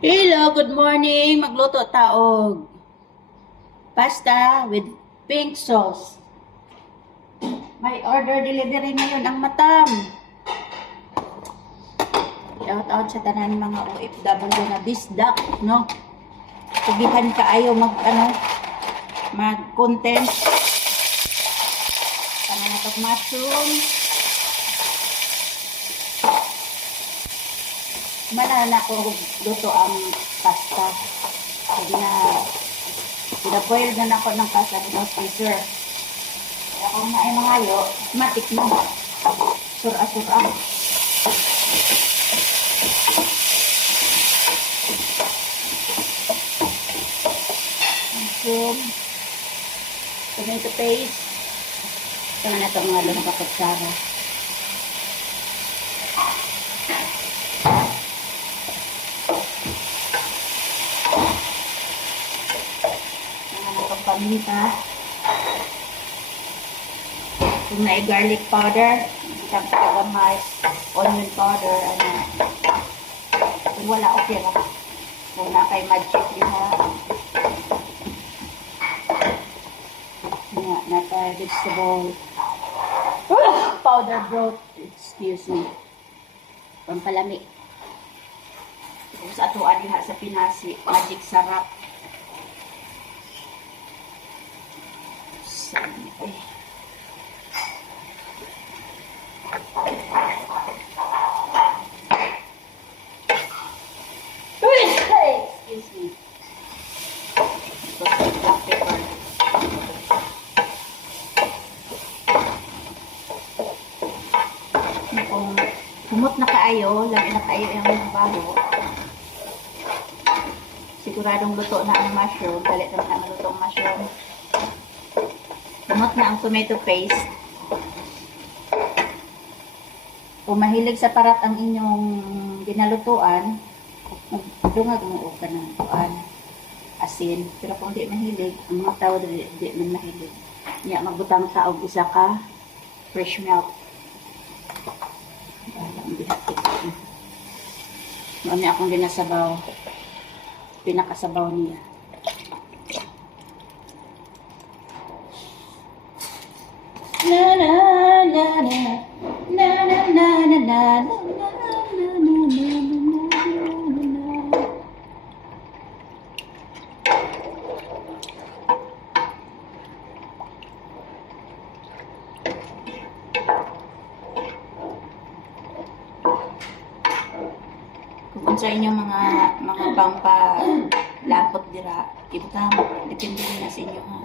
Hello, good morning. Magluto taog pasta with pink sauce. May order delivery ngayon ang Matam. Shout out sa tanan mga OFW na bisdak, no? Sugihan ka ayaw mag-content. Pananatok mushroom. Manana ko luto ang pasta. Sabi na pinaboil na ako ng pasta sa freezer. Kaya kung na ay mangayo, matik na. Sura-sura. Mushroom. Tomato paste. Ito na itong mga lumang kakutsara. Paminta. Kung na garlic powder, isang tagamas, onion powder, kung wala, okay lang. Kung na kay magic din ha. Na kay vegetable powder broth, excuse me. Pampalami. Tapos atuan diha sa pinasi, magic sarap. Excuse me. Black pepper. Kung humot na kaayo, lagi na kaayo yung baho. Siguradong luto na ang mushroom. Galit naman ang luto ang mushroom. Humot na ang tomato paste. Kung mahilig sa parat ang inyong ginalutuan, magdungag mo ka ng tuan, asin. Pero kung di mahilig, ang mga tao di man mahilig. Niya, magbutang ka og isa ka fresh milk. Ang bihati. Ano akong ginasabaw. Pinakasabaw niya. Na na na na na na na na na kung sa inyong mga pampalapot dira, ibutang depende na sa inyo ha.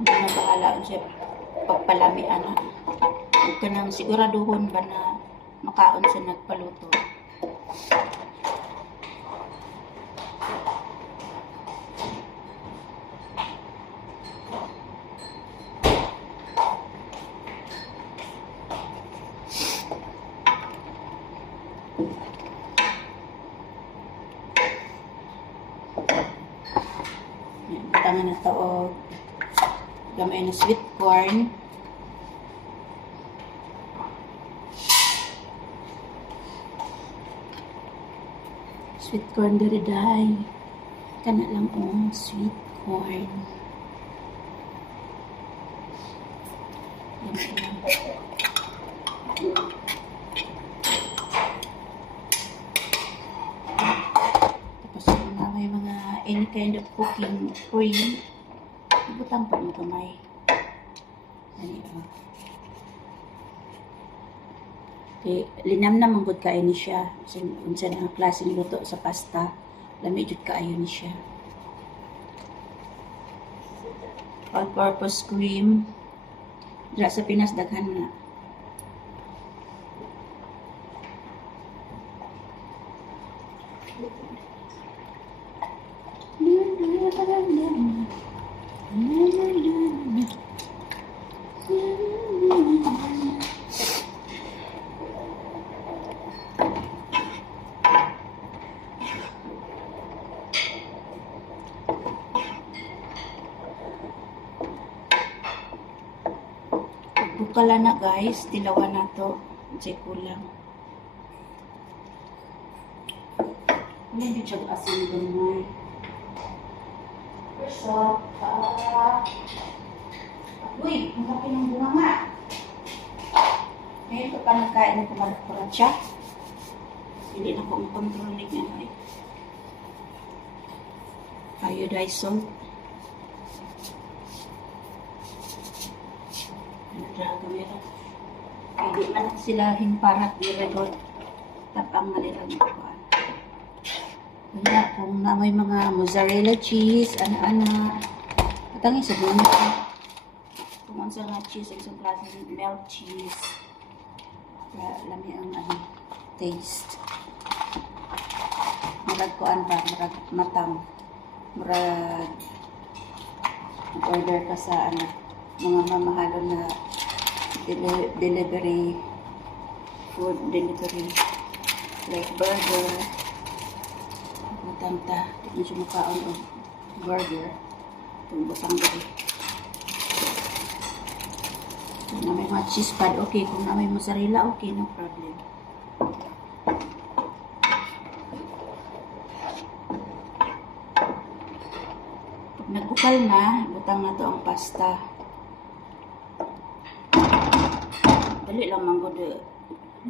Kung ano bahala siya pagpalami ana. Huwag ka nang siguraduhon ba na makaon sa nagpaluto. Tangan na ito o gamay na sweet corn. Sweet corn diri dahi. Kana lang o sweet corn. Tapos may mga any kind of cooking cream. Ibutang pa ng kamay. Okay, linam na manggod kayo ni siya. Kung saan ang klaseng luto sa pasta, lamig jud kaayo ni siya. All-purpose cream. Dira sa Pinas daghan na. Bukala na guys, tilawan na to. Check ko lang. Hindi siya asin ganun. So, uy, ang laki ng bunga nga. Ngayon ko pa nagkain ng kumalat-kulat siya. Hindi na ko makontrolling niya. Iodized salt. Draga meron. Hindi man sila himparat ni Regot. Tapang malirang ikuan. Kaya kung na may mga mozzarella cheese, ana-ana. Katangin sa bunga. Kung ang nga cheese, isang klase ng milk cheese. Kaya lami ang taste. Murag kuan ba? Murag matang. Murag order ka sa mga mamahalon na delivery food delivery like burger matanta hindi siya makaon o burger itong butang gabi kung na may mga cheese pad okay kung na may mozzarella okay no problem. Pag nagbukal na butang na to ang pasta. Dali lang manggod.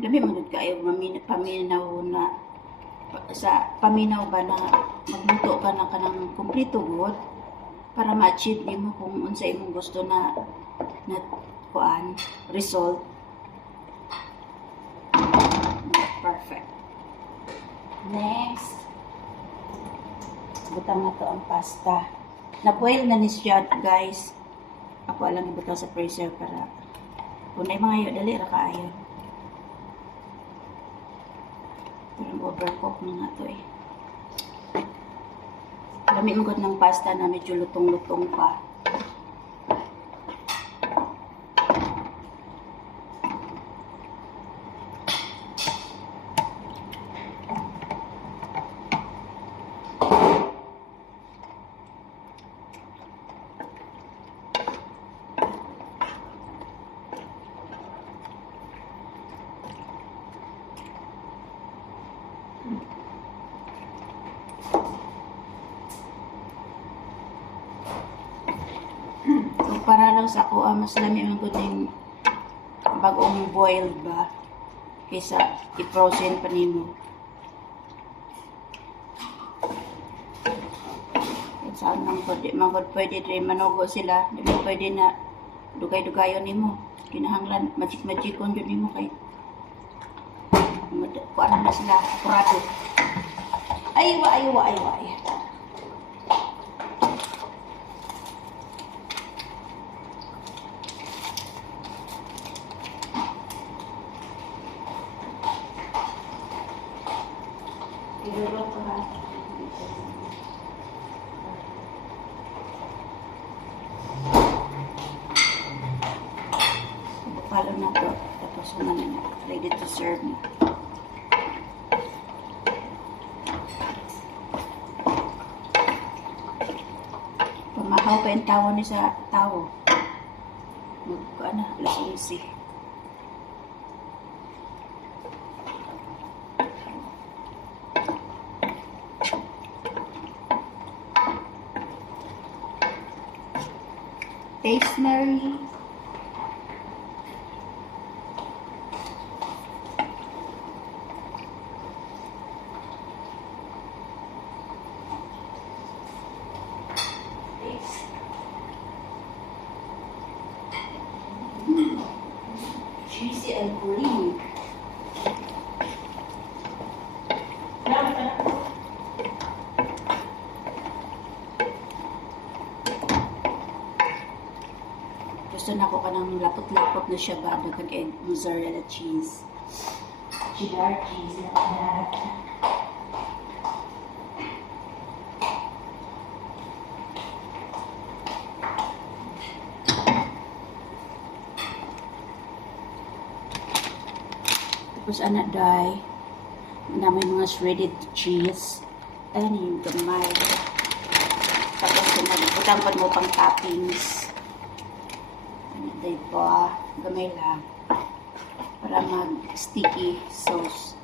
Dami manggod kayo paminaw na sa paminaw ba na magluto ka na kanang kompleto good para ma-achieve nimo kung unsa imong gusto na kuan result. Perfect. Next. Butang na to ang pasta. Na-boil na ni siya, guys. Ako alam ibutang sa freezer para kung na mga iyo, dali ra kaayo. Parang overcook na nga to eh. Dami mo ng pasta na medyo lutong-lutong pa. So, para lang sa ako, mas lami ang good bagong boiled ba kaysa i-frozen pa nimo. Saan nang pwede rin manugo sila, di ba pwede na dugay-dugayon nimo. Kinahanglan, magic-magicon yun nimo kay kuan na sila, kurado. Aywa. Idulog ko ha. Bukalo na to. Tapos ready to serve na. Pamahaw pa yung tawo ni sa tawo. Magkuan na, alas 11. Taste Mary. Cheesy and creamy. Gusto na ko ka ng lapot-lapot na siya ba kag mozzarella cheese. Cheddar cheese like that. Tapos anak day na may mga shredded cheese. Ayan yung gamay. Tapos butang pa mo pang toppings. Diba? Gamay lang. Para mag-sticky sauce.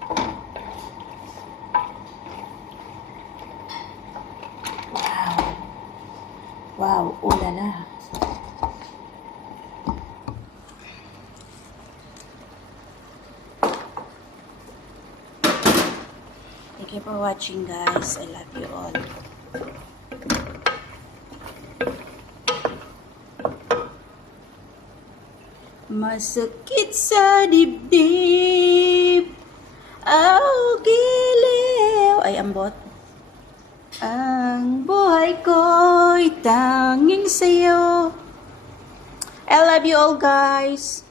Wow, ulala. Thank you for watching, guys. I love you all. Masakit sa dibdib, giliw. Ay, ambot. Ang buhay ko'y tanging sa'yo. I love you all, guys.